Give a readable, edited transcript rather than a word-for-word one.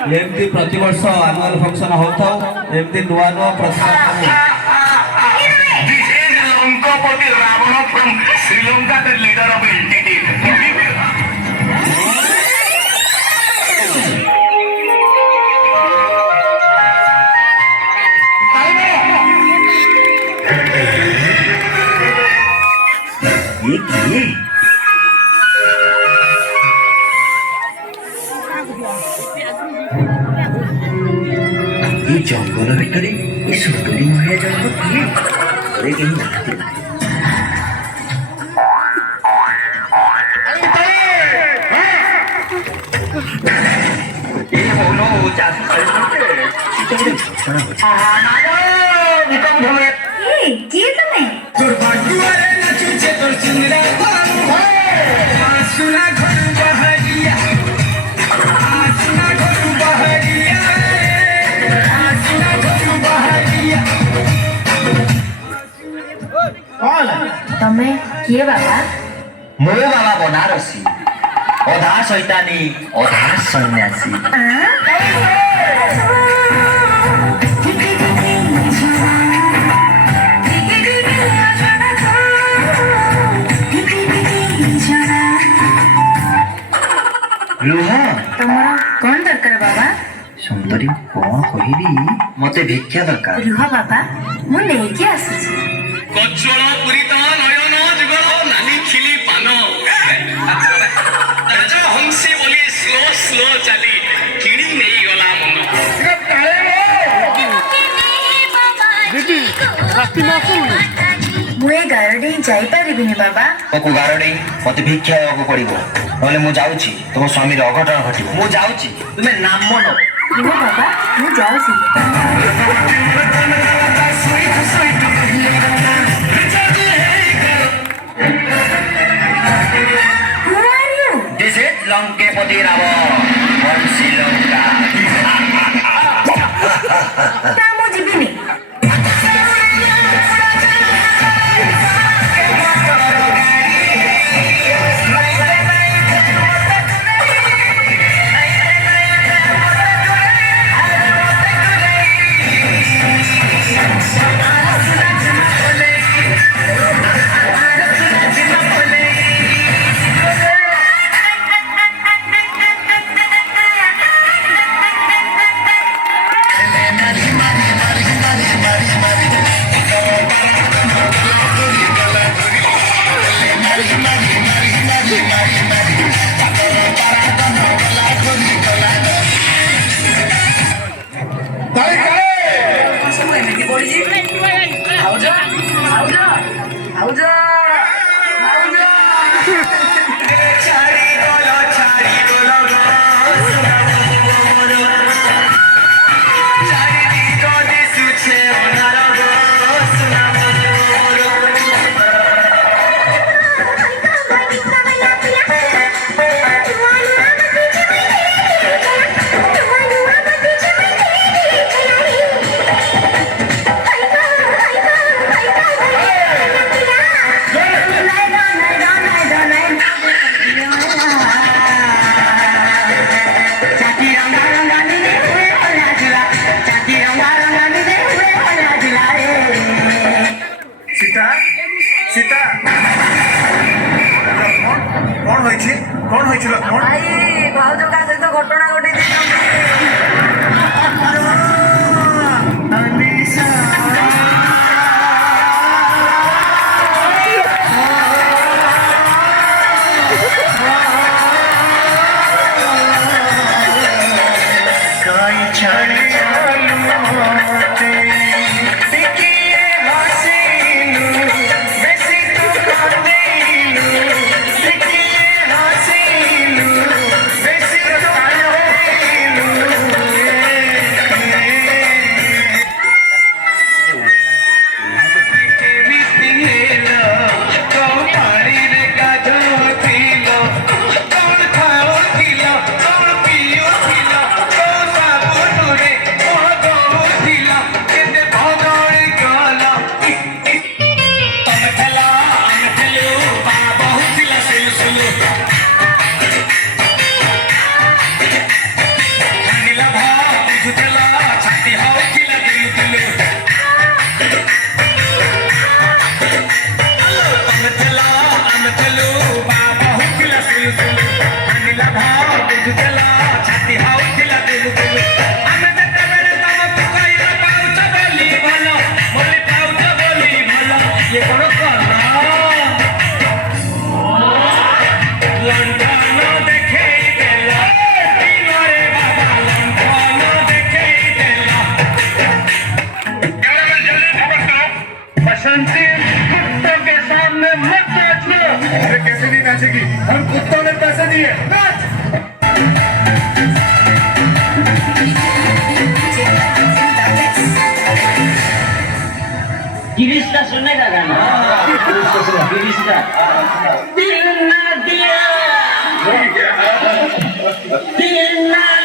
एमती प्रतिवर्ष annual function होता एमती नुआ नुआ Lankapati Ravan from Sri Lanka the leader of entity जंगल भितर सुंदरी महिला जनक किए घरे कहीं नाती तमे किए बाबा मो बाबा बनारसी अधा शैतानी अधा सन्यासी रुह तमरा कौन दरकार बाबा सुंदरी कौन कहबी मते भिक्षा दरकार रुह बाबा मु लेके आसुची कचोल पुरीत नयन जुगल नाली खिली पान राजा हंसी बोली स्लो स्लो चली किणी नहीं गला मन मु ए गारडी जाई परिबिनी बाबा को गारडी मते भिक्षा देବାକୁ पड़िबो नले मु जाउची तुम स्वामी रो अघटन घटिबो मु जाउची तुमे नाम मनो रुह बाबा मु जाउची This is Lankepati Ravan from Sri Lanka. ना मु जिबिनी सीता कौन होइछि कौन होइछि लक्ष्मण भाई भाउज का सहित घटना घटी ବାଜୁଥିଲା ଛାତି ହାଉଥିଲା ଦିଲୁ ଦିଲୁ ଆମେ ଯେତେବେଳେ ତମକୁ କହିଲ ପାଉଛ ବୋଲି ଭଲ ବୋଲି ପାଉଛ ବୋଲି ଭଲ ଇଏ କଣ କଲ ଲଣ୍ଠନ ଦେଖେଇ ଦେଲ ଦିନରେ ବାବା ଲଣ୍ଠନ ଦେଖେଇ ଦେଲ कैमरामैन जल्दी खबर करो बसंती कुत्तों के सामने मत नाचना अरे कैसे नहीं नाचेगी हम कुत्तों ने पैसे दिए नाच गिरीश का सुनने का गाना गिरीश का दिल ना दिया दिल ना